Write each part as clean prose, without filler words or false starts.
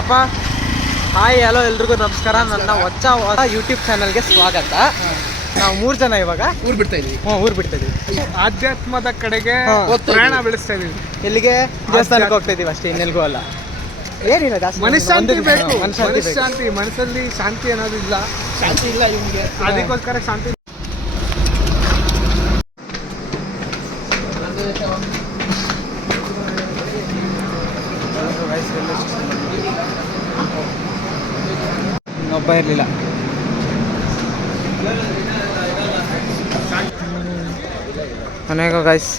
ಅಪ್ಪ hi hello ಎಲ್ರಿಗೂ ನಮಸ್ಕಾರ. ನನ್ನ ಹೊಸ ಯೂಟ್ಯೂಬ್ ಚಾನಲ್ಗೆ ಸ್ವಾಗತ. ನಾವು 3 ಜನ ಇವಾಗ ಊರು ಬಿಡ್ತಾ ಇದೀವಿ. ಊರು ಬಿಡ್ತಾ ಇದೀವಿ. ಆಧ್ಯಾತ್ಮದ ಕಡೆಗೆ ಪ್ರಯಾಣ ಬೆಳೆಸ್ತಾ ಇದೀವಿ. ಎಲ್ಲಿಗೆ? ದೇವಸ್ಥಾನಕ್ಕೆ ಹೋಗ್ತಾ ಇದೀವಿ ಅಷ್ಟೇ, ಇನ್ನೆಲ್ಗೂ ಅಲ್ಲ. ಏನಿಲ್ಲ ಜಾಸ್ತಿ ಮನಃಶಾಂತಿ ಬೇಕು. ಮನಃಶಾಂತಿ ಮನಸ್ಸಲ್ಲಿ ಶಾಂತಿ ಅನ್ನೋದು ಇಲ್ಲ. ಶಾಂತಿ ಇಲ್ಲ ಇವ್ನಿಗೆ, ಅದಕ್ಕೋಸ್ಕರ ಶಾಂತಿ. ಇನ್ನೊಬ್ಬ ಇರಲಿಲ್ಲ. ಕೊನೆಗೂ ಗೈಸ್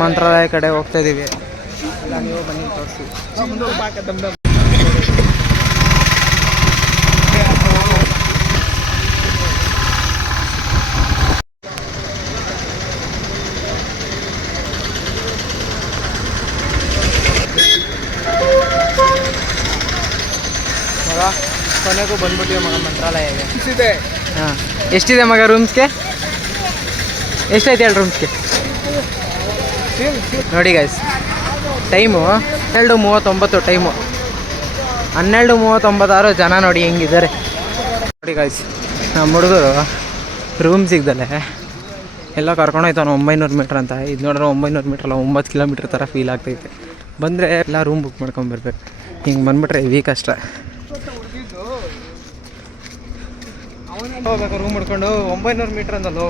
ಮಂತ್ರಾಲಯ ಕಡೆ ಹೋಗ್ತಾ ಇದೀವಿ. ನೀವು ಬನ್ನಿ ತೋರಿಸಿ. ಮಗ ಕೊನೆಗೂ ಬಂದ್ಬಿಟ್ಟಿವೆ ಮಗ ಮಂತ್ರಾಲಯಗೆ. ಹಾಂ, ಎಷ್ಟಿದೆ ಮಗ ರೂಮ್ಸ್ಗೆ? ಎಷ್ಟೈತೆ ಹೇಳಿ ರೂಮ್ಸ್ಗೆ? ನೋಡಿ ಗೈಸ್, ಟೈಮು 12:39 ಟೈಮು. 12:36 ಜನ ನೋಡಿ ಹೆಂಗಿದ್ದಾರೆ ನೋಡಿ ಗೈಸ್. ನಮ್ಮ ಹುಡುಗರು ರೂಮ್ ಸಿಗ್ದಲೆ ಎಲ್ಲ ಕರ್ಕೊಂಡೋಯ್ತಾನೆ 900 ಮೀಟ್ರ್ ಅಂತ. ಇದು ನೋಡ್ರೆ 900 ಮೀಟ್ರ್ ಅಲ್ಲ, 9 ಕಿಲೋಮೀಟ್ರ್ ಥರ ಫೀಲ್ ಆಗ್ತೈತೆ. ಬಂದರೆ ಎಲ್ಲ ರೂಮ್ ಬುಕ್ ಮಾಡ್ಕೊಂಬರ್ಬೇಕು. ಹಿಂಗೆ ಬಂದುಬಿಟ್ರೆ ಹೆವಿ ಕಷ್ಟ. ಹೋಗ್ಬೇಕು ರೂಮ್ ಮಾಡ್ಕೊಂಡು 900 ಮೀಟ್ರ್ ಅಂದಲ್ಲೋ.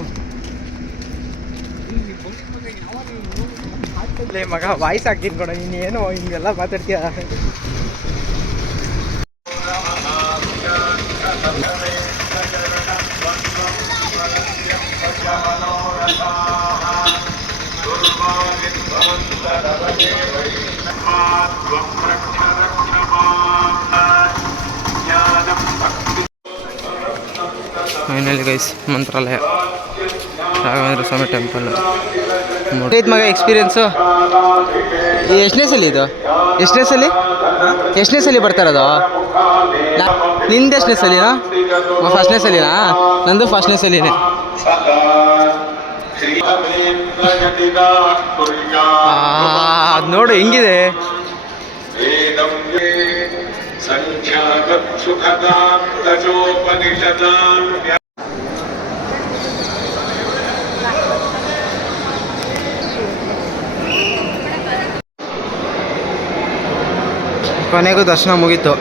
ಮಗ ವಾಯ್ಸ್ ಹಾಕ್ತೀನಿ ಕೊಡ, ನೀನು ಏನೋ ಹಿಂಗೆಲ್ಲ ಮಾತಾಡ್ತೀಯ. ಫೈನಲಿ ಗೈಸ್ ಮಂತ್ರಾಲಯ ರಾಘವೇಂದ್ರ ಸ್ವಾಮಿ ಟೆಂಪಲ್. ಐತೆ ಮಗ ಎಕ್ಸ್ಪೀರಿಯನ್ಸು. ಎಷ್ಟನೇ ಸಲ ಇದು? ಎಷ್ಟನೇ ಸಲ ಬರ್ತಾರದು? ನಿಂದು ಎಷ್ಟನೇ ಸಲಿನಾ? ಫಸ್ಟ್ನೇ ಸಲಿನಾ? ನಂದು ಫಸ್ಟ್ನೇ ಸಲಿನೇ. ಅದು ನೋಡು ಹೆಂಗಿದೆ. ಕೊನೆಗೂ ದರ್ಶನ ಮುಗೀತು.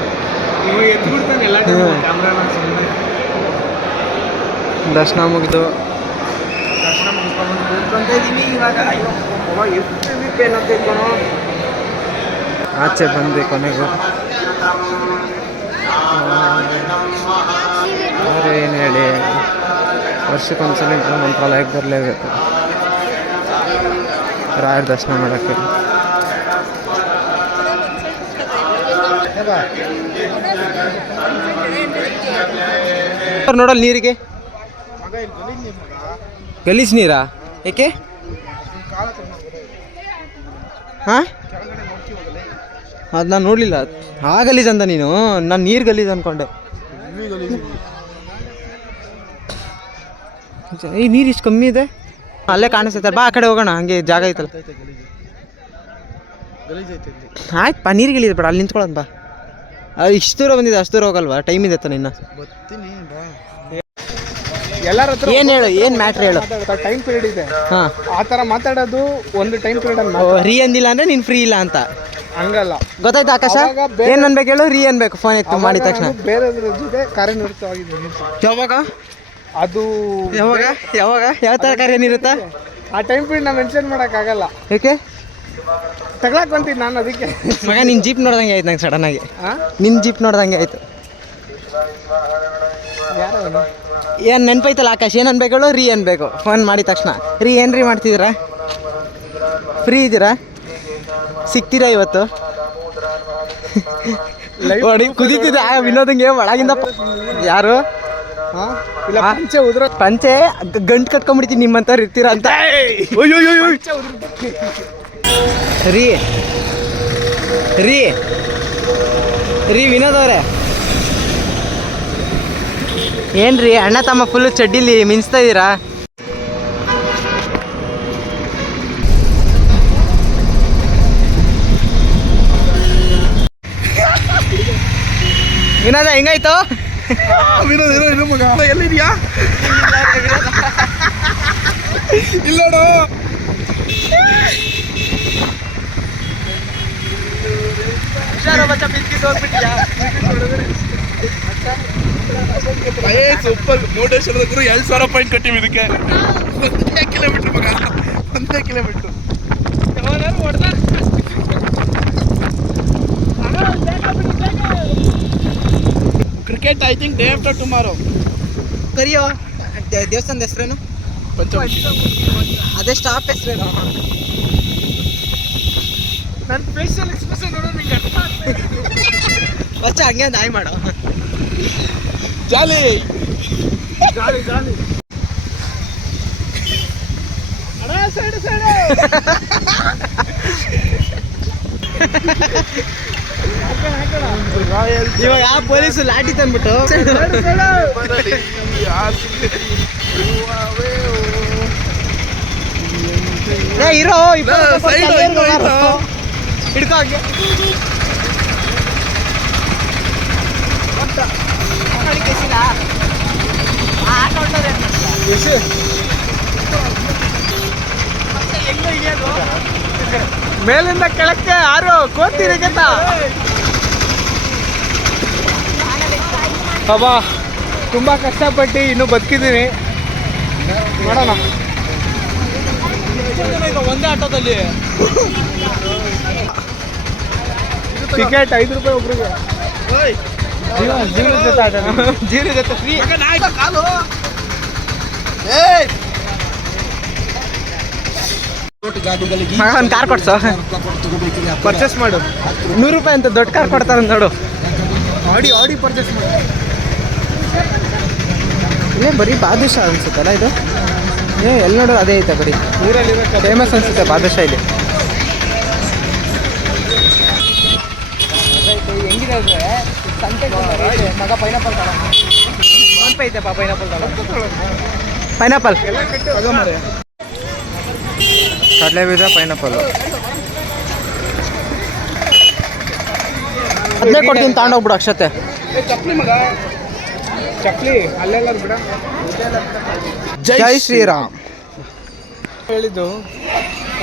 ದರ್ಶನ ಮುಗಿದು ಆಚೆ ಬಂದ್ವಿ ಕೊನೆಗೂ. ಅವ್ರು ಏನು ಹೇಳಿ, ವರ್ಷಕ್ಕೊಂದ್ಸಲ ಮಂತ್ರಾಲಯಕ್ಕೆ ಬರಲೇಬೇಕು ರಾಯರ ದರ್ಶನ ಮಾಡೋಕ್ಕೆ. ನೋಡಲ್ ನೀರಿಗೆ ಗಲೀಜ್ ನೀರಾ? ಏಕೆ? ಹಾಂ, ಅದು ನಾನು ನೋಡಲಿಲ್ಲ. ಆ ಗಲೀಜ್ ಅಂತ ನೀನು? ನಾನು ನೀರು ಗಲೀಜ್ ಅಂದ್ಕೊಂಡೆ. ಈ ನೀರು ಇಷ್ಟು ಕಮ್ಮಿ ಇದೆ. ಅಲ್ಲೇ ಕಾಣಿಸ್ತೈತೆ, ಬಾ ಆ ಕಡೆ ಹೋಗೋಣ. ಹಂಗೆ ಜಾಗ ಐತಲ್ಲ. ಆಯ್ತು ನೀರು ಗಿಳಿದೆ ಬೇಡ, ಅಲ್ಲಿ ನಿಂತ್ಕೊಳ್ಳೋದು ಬಾ. ಅದು ಇಷ್ಟು ದೂರ ಬಂದಿದೆ, ಅಷ್ಟು ದೂರ ಹೋಗಲ್ವಾ? ಟೈಮ್ ಇದೆ ತಾನೆ ಇನ್ನು. ಎಲ್ಲರ ಹತ್ರ ಏನು ಹೇಳು, ಏನು ಮ್ಯಾಟ್ರ್ ಹೇಳು. ಟೈಮ್ ಪೀರಿಯಡ್ ಇದೆ. ಹಾಂ, ಆ ಥರ ಮಾತಾಡೋದು ಒಂದು ಟೈಮ್ ಪೀರಿಯಡ್ ಅಲ್ಲ. ರೀ ಅಂದಿಲ್ಲ ಅಂದರೆ ನೀನು ಫ್ರೀ ಇಲ್ಲ ಅಂತ ಹಂಗಲ್ಲ. ಗೊತ್ತಾಯ್ತು ಆಕಾಶ? ಏನು ಅನ್ಬೇಕು ಹೇಳು? ರೀ ಅನ್ಬೇಕು ಫೋನ್ ಎತ್ತು ಮಾಡಿದ ತಕ್ಷಣ. ಬೇರೆದ್ರ ಜೊತೆ ಕಾರ್ಯನಿರತವಾಗಿದ್ದೀನಿ. ಯಾವಾಗ? ಅದು ಯಾವಾಗ ಯಾವಾಗ ಯಾವ ಥರ ಕಾರ್ಯನಿರುತ್ತಾ? ಆ ಟೈಮ್ ಪೀರಿಯಡ್ ನಾವು ಮೆನ್ಷನ್ ಮಾಡೋಕ್ಕಾಗಲ್ಲ. ಏಕೆ? ತಗೊಳಕೊಂತೀನಿ ನಾನು ಅದಕ್ಕೆ. ಮಗ ನಿನ್ನ ಜೀಪ್ ನೋಡ್ದಂಗೆ ಆಯ್ತು ನಂಗೆ ಸಡನ್ನಾಗಿ. ನಿನ್ನ ಜೀಪ್ ನೋಡ್ದಂಗೆ ಆಯಿತು. ಏನು ನೆನಪೈತಲ್ಲ ಆಕಾಶ್? ಏನು ಅನ್ಬೇಕು ಹೇಳು? ರೀ ಅನ್ಬೇಕು ಫೋನ್ ಮಾಡಿದ ತಕ್ಷಣ. ರೀ ಏನು ರೀ ಮಾಡ್ತಿದ್ದೀರಾ? ಫ್ರೀ ಇದ್ದೀರಾ? ಸಿಗ್ತೀರಾ ಇವತ್ತು? ನೋಡಿ ಕುದೀತಿದೆ ವಿನೋದಂಗೆ ಒಳಗಿಂದ. ಯಾರು? ಪಂಚೆ ಗಂಟು ಕಟ್ಕೊಂಡ್ಬಿಡ್ತೀನಿ ನಿಮ್ಮಂಥವ್ರು ಇರ್ತೀರಾ ಅಂತ. ರೀ ರೀ ರೀ ವಿನೋದ್ ಅವರೇ, ಏನ್ರಿ ಅಣ್ಣ ತಮ್ಮ ಫುಲ್ಲು ಚಡ್ಡಿಲಿ ಮಿಂಚ್ತಾ ಇದ್ದೀರಾ? ವಿನೋದ ಹೆಂಗಾಯ್ತು? ಮಗ ಎಲ್ಲಿದ್ಯಾ? ಇಲ್ಲೋಡು ಸೂಪರ್. ಮುರುಡೇಶ್ವರದ ಗುರು 2,000 ಪಾಯಿಂಟ್ ಕಟ್ಟಿವಿ ಇದಕ್ಕೆ. 1 ಕಿಲೋಮೀಟರ್ ಮಗ, 1 kilometre. Cricket I think day after tomorrow. ಕರಿಯೋ ದೇವಸ್ಥಾನದ ಹೆಸರೇನು? ಪಂಚಮುಖಿ. ಅದೇ ಸ್ಟಾಪ್ ಹೆಸರೇನು? ನನ್ನ ಫೇಶಿಯಲ್ ಎಕ್ಸ್ಪ್ರೆಷನ್ ನೋಡೋ ನಿಂಗೆ ಅರ್ಥ ಫಸ್ಟ್ ಹಂಗೆ ನಾಯಿ ಮಾಡೋ. ಜಾಲಿ ಜಾಲಿ ಜಾಲಿ. ಅಣ್ಣ ಸೈಡ್ ಸೈಡ್. ಇವಾಗ ಆ ಪೊಲೀಸು ಲಾಠಿ ತಂದ್ಬಿಟ್ಟು ಇರೋ ಹಿಡ್ಕೋ ಹಾಗೆ. ಮೇಲಿಂದ ಕೆಳಕ್ಕೆ ಯಾರು ಕೋತೀರಿ ಗೆದ್ದ? ಅಬ್ಬಾ ತುಂಬ ಕಷ್ಟಪಟ್ಟು ಇನ್ನೂ ಬದುಕಿದ್ದೀನಿ. ನೋಡೋಣ. ಒಂದೇ ಆಟೋದಲ್ಲಿ ಟಿಕೆಟ್ 5 ರೂಪಾಯಿ ಒಬ್ರಿಗೆ. ಜೀವನ ಜೊತೆ ಆಟ. ಜೀರೋ ಜೊತೆ ಫ್ರೀ. ಒಂದು ಕಾರ್ ಕೊಡ್ಸೋ, ಪರ್ಚೇಸ್ ಮಾಡು. 100 ರೂಪಾಯಿ ಅಂತ ದೊಡ್ಡ ಕಾರ್ ಕೊಡ್ತಾರೆ ನೋಡು. ಆಡಿ ಪರ್ಚೇಸ್ ಮಾಡು. ಇಲ್ಲೇ ಬರೀ ಬಾದುಷಾ ಅನ್ಸುತ್ತಲ್ಲ ಇದು. ಎಲ್ಲಿ ನೋಡು ಅದೇ ಐತೆ ಬರೀ. ಊರಲ್ಲಿ ಫೇಮಸ್ ಅನ್ಸುತ್ತೆ ಬಾದುಷಾ ಇಲ್ಲಿ. ಹೆಂಗಿದೆ ಅಂದರೆ ಸಂತೆ ಮಗ ಪೈನಾಪಲ್ ಫೋನ್ಪೇ ಐತೆಪ್ಪ. ಪೈನಾಪಲ್ ಕಡಲೆ ಬೀಜ ಪೈನಾಪಲ್ ಅದನ್ನೇ ಕೊಡ್ತೀನಿ, ತಗೊಂಡೋಗ್ಬಿಡು ಅಕ್ಷತೆ. ಚಪ್ಲಿ ಮಗ, ಚಪ್ಲಿ ಅಲ್ಲೆಲ್ಲ ಬಿಡ. ಜೈ ಶ್ರೀರಾಮ್ ಹೇಳಿದ್ದು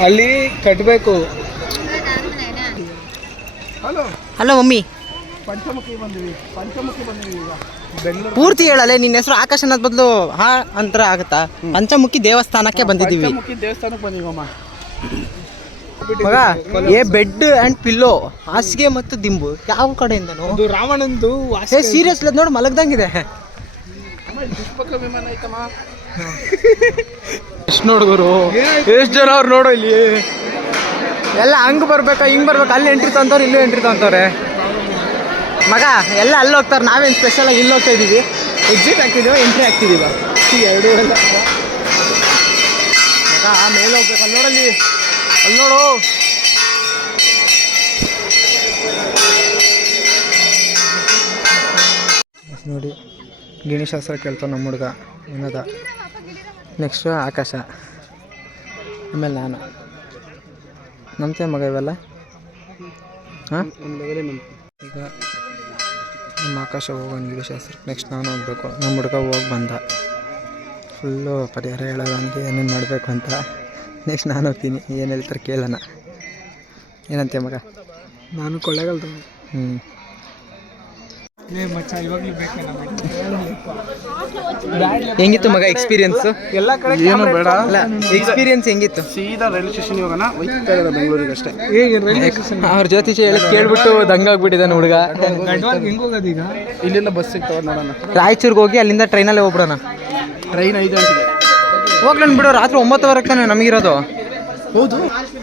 ಅಲ್ಲಿ ಕಟ್ಟಬೇಕು. Hello hello mummy. ಪಂಚಮುಖಿ ಬಂದಿವಿ ಈಗ ಬೆಂಗಳೂರು. ಪೂರ್ತಿ ಹೇಳಲ್ಲ, ನಿನ್ನ ಹೆಸರು ಆಕಾಶ್ ಅನ್ನೋದ್ ಬದಲು ಹಾ ಅಂತರ ಆಗುತ್ತಾ? ಪಂಚಮುಖಿ ದೇವಸ್ಥಾನಕ್ಕೆ ಬಂದಿದ್ದೀವಿ. ಪಂಚಮುಖಿ ದೇವಸ್ಥಾನಕ್ಕೆ ಬಂದಿವಮ್ಮ ಮಗ. ಬೆಡ್ ಅಂಡ್ ಪಿಲ್ಲೋ, ಹಾಸಿಗೆ ಮತ್ತು ದಿಂಬು ಯಾವ ಕಡೆಯಿಂದನು? ಅದು ರಾವಣಂದು ಸೀರಿಯಸ್ ನೋಡಿ ಮಲಗ್ದಂಗಿದೆ. ಪುಷ್ಪಕ ವಿಮಾನ ಐತಮ್ಮ. ಎಷ್ಟು ನೋಡಿದ್ರು, ಎಷ್ಟು ಜನ ಅವ್ರು ನೋಡೋ ಇಲ್ಲಿ ಎಲ್ಲ ಹಂಗೆ ಬರ್ಬೇಕಾ ಹಿಂಗೆ ಬರ್ಬೇಕಾ? ಅಲ್ಲಿ ಎಂಟ್ರಿ ತಂತವ್ರು, ಇಲ್ಲೂ ಎಂಟ್ರಿ ತಂತವ್ರೆ ಮಗ. ಎಲ್ಲ ಅಲ್ಲಿ ಹೋಗ್ತಾರೆ, ನಾವೇನು ಸ್ಪೆಷಲಾಗಿ ಇಲ್ಲಿ ಹೋಗ್ತಾ ಇದ್ದೀವಿ. ಎಕ್ಸಿಟ್ ಆಗ್ತಿದ್ದೀವ, ಎಂಟ್ರಿ ಆಗ್ತಿದ್ದೀವ, ಎರಡೂ ಎಲ್ಲ ಮಗ. ಮೇಲೆ ಹೋಗ್ಬೇಕು, ಅಲ್ಲಿ ನೋಡಲ್ಲಿ, ಅಲ್ಲಿ ನೋಡು. ನೋಡಿ ಗಿಣಿಶಾಸ್ತ್ರ ಕೇಳ್ತಾವ ನಮ್ಮ ಹುಡುಗ ವಿನೋದ. ನೆಕ್ಸ್ಟು ಆಕಾಶ, ಆಮೇಲೆ ನಾನು. ನಂಬ್ತೇ ಮಗ ಇವೆಲ್ಲ. ಹಾಂ, ಈಗ ನಮ್ಮ ಆಕಾಶ ಹೋಗೋಣ ಗಿಣಿಶಾಸ್ತ್ರಕ್ಕೆ. ನೆಕ್ಸ್ಟ್ ನಾನು ಹೋಗ್ಬೇಕು. ನಮ್ಮ ಹುಡುಗ ಹೋಗಿ ಬಂದ, ಫುಲ್ಲು ಪರಿಹಾರ ಹೇಳೋದು ನನಗೆ ಏನೇನು ಮಾಡಬೇಕು ಅಂತ. ನೆಕ್ಸ್ಟ್ ನಾನು ಹೋಗ್ತೀನಿ, ಏನು ಹೇಳ್ತಾರೆ ಕೇಳೋಣ. ಏನಂತೆ ಮಗ? ನಾನು ಕೊಳ್ಳೇಗಾಲ. ಮಚ್ಚ ಇವಾಗಲೂ ಬೇಕಲ್ಲ. ಹೆಂಗಿತ್ತು ಮಗ ಎಕ್ಸ್ಪೀರಿಯನ್ಸ್? ಎಲ್ಲ ಕಡೆ ಏನು ಬೇಡ, ಅಲ್ಲ ಎಕ್ಸ್ಪೀರಿಯನ್ಸ್ ಹೆಂಗಿತ್ತು? ಸೀದಾ ರೈಲ್ವೆ ಸ್ಟೇಷನ್ ಹೋಗೋಣ, ಹೋಗ್ತಾ ಇರೋದು ಬೆಂಗಳೂರಿಗೆ ಅಷ್ಟೇ. ಅವ್ರ ಜ್ಯೋತಿಷ ಹೇಳಿ ಕೇಳ್ಬಿಟ್ಟು ದಂಗಾಗ್ಬಿಟ್ಟಿದ್ದಾನೆ ಹುಡುಗ. ಹೆಂಗೆ ಹೋಗೋದು ಈಗ? ಇಲ್ಲಿಂದ ಬಸ್ ಸಿಗ್ತಾವ ನೋಡೋಣ. ರಾಯಚೂರಿಗೆ ಹೋಗಿ ಅಲ್ಲಿಂದ ಟ್ರೈನಲ್ಲೇ ಹೋಗ್ಬಿಡೋಣ. ಟ್ರೈನ್ 5 ಗಂಟೆಗೆ ಹೋಗ್ಲನ್ ಬಿಡು, ರಾತ್ರಿ 9:00 ತಾನೆ ನಮಗಿರೋದು. ಹೌದು,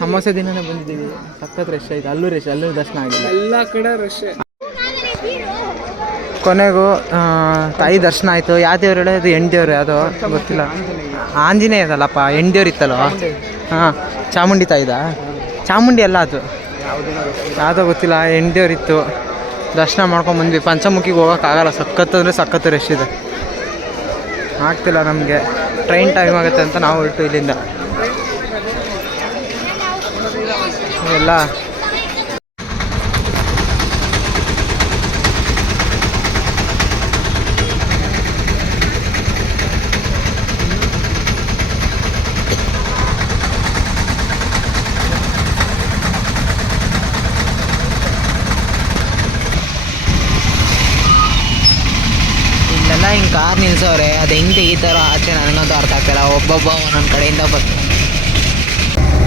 ಅಮಾವಾಸ್ಯೆ ದಿನನೇ ಬಂದಿದ್ದೀವಿ. ಸಖತ್ ರಶ್ ಆಯ್ತು. ಅಲ್ಲೂ ರಶ್, ಅಲ್ಲೂ ದರ್ಶನ ಆಗಿಲ್ಲ. ಎಲ್ಲ ಕಡೆ ರಶ್. ಕೊನೆಗೂ ತಾಯಿ ದರ್ಶನ ಆಯಿತು. ಯಾವ ದೇವ್ರು ಹೇಳೋದು? ಹೆಣ್ಣು ದೇವ್ರು ಯಾವುದೋ ಗೊತ್ತಿಲ್ಲ. ಆಂಜನೇಯ ಅದಲ್ಲಪ್ಪ, ಹೆಣ್ಣು ದೇವ್ರು ಇತ್ತಲ್ಲ. ಹಾಂ, ಚಾಮುಂಡಿ ತಾಯಿದ. ಚಾಮುಂಡಿ ಅಲ್ಲ ಅದು, ಯಾವುದೋ ಗೊತ್ತಿಲ್ಲ. ಹೆಣ್ಣು ದೇವ್ರು ಇತ್ತು, ದರ್ಶನ ಮಾಡ್ಕೊಂಡು ಬಂದ್ವಿ. ಪಂಚಮುಖಿಗೆ ಹೋಗೋಕ್ಕಾಗಲ್ಲ, ಸಖತ್ ಅಂದರೆ ಸಖತ್ತು ರಶ್ ಇದೆ. ಆಗ್ತಿಲ್ಲ ನಮಗೆ, ಟ್ರೈನ್ ಟೈಮ್ ಆಗುತ್ತೆ ಅಂತ ನಾವು ಹೊರಟು ಇಲ್ಲಿಂದ ಎಲ್ಲ. ಕಾರ್ ನಿಲ್ಸವ್ರೆ, ಅದು ಹೆಂಗೆ ತೆಗಿತಾರೋ ಆಚೆ ನನಗಂತೂ ಅರ್ಥ ಆಗ್ತಾಯಿಲ್ಲ. ಒಬ್ಬೊಬ್ಬ ಒಂದೊಂದು ಕಡೆಯಿಂದ ಬರ್ತಾನೆ.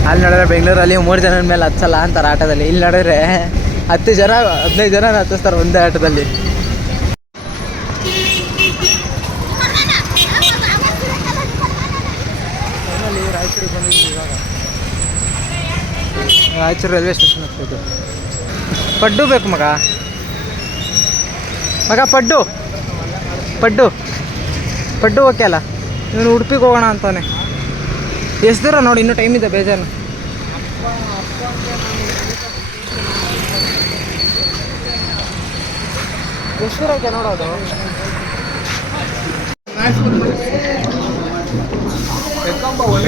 ಅಲ್ಲಿ ನೋಡಿದ್ರೆ ಬೆಂಗಳೂರಲ್ಲಿ 3 ಜನದ ಮೇಲೆ ಹತ್ಸಲ್ಲ ಅಂತಾರೆ ಆಟೋದಲ್ಲಿ. ಇಲ್ಲಿ ನೋಡಿದ್ರೆ 10 ಜನ 15 ಜನ ಹತ್ತಿಸ್ತಾರೆ ಒಂದೇ ಆಟೋದಲ್ಲಿ. ರಾಯಚೂರಿಗೆ ಬಂದಿದ್ದೀವಿ ಇವಾಗ. ರಾಯಚೂರು ರೈಲ್ವೆ ಸ್ಟೇಷನ್ ಹೋಗ್ತಿದ್ದು. ಪಡ್ಡು ಬೇಕು ಮಗ ಪಡ್ಡು ಪಡ್ಡು ಪಡ್ಡು ಓಕೆ ಅಲ್ಲ. ಇವನು ಉಡುಪಿಗೆ ಹೋಗೋಣ ಅಂತಾನೆ. ಎಷ್ಟು ದೂರ ನೋಡಿ, ಇನ್ನೂ ಟೈಮ್ ಇದೆ ಬೇಜಾರು. ಎಷ್ಟು ದೂರ ಐತೆ ನೋಡೋದು.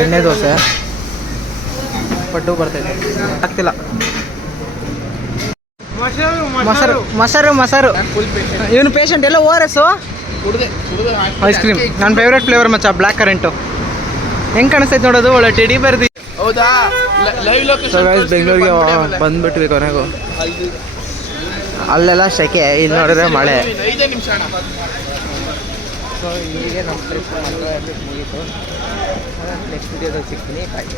ಎಣ್ಣೆ ದೋಸೆ ಪಡ್ಡು ಬರ್ತೈತೆ, ಆಗ್ತಿಲ್ಲ. ಮೊಸರು ಮೊಸರು ಮೊಸರು. ಇವನು ಪೇಷಂಟ್ ಎಲ್ಲ ORS ಐಸ್ ಕ್ರೀಮ್. ನನ್ನ ಫೇವ್ರೇಟ್ ಫ್ಲೇವರ್ ಮಚ್ಚ, ಬ್ಲ್ಯಾಕ್ ಕರೆಂಟು. ಹೆಂಗೆ ಕಾಣಿಸ್ತೈತೆ ನೋಡೋದು, ಒಳ್ಳೆ ಟೆಡಿ ಬರ್ದಿ. ಹೌದಾ? ಲೈವ್ ಲೊಕೇಶನ್ ಬೆಂಗಳೂರಿಗೆ ಬಂದ್ಬಿಟ್ವಿ ಕೊನೆಗೂ. ಅಲ್ಲೆಲ್ಲ ಸೆಕೆ, ಇಲ್ಲಿ ನೋಡಿದ್ರೆ ಮಳೆ. 5 ನಿಮಿಷ ಅಣ್ಣ. ಸೊ ಹೀಗೆ ನಮ್ಮ ಟ್ರಿಪ್ ಮುಗೀತು. ನೆಕ್ಸ್ಟ್ ವಿಡಿಯೋದಲ್ಲಿ ಸಿಗ್ತೀನಿ. ಬಾಯ್.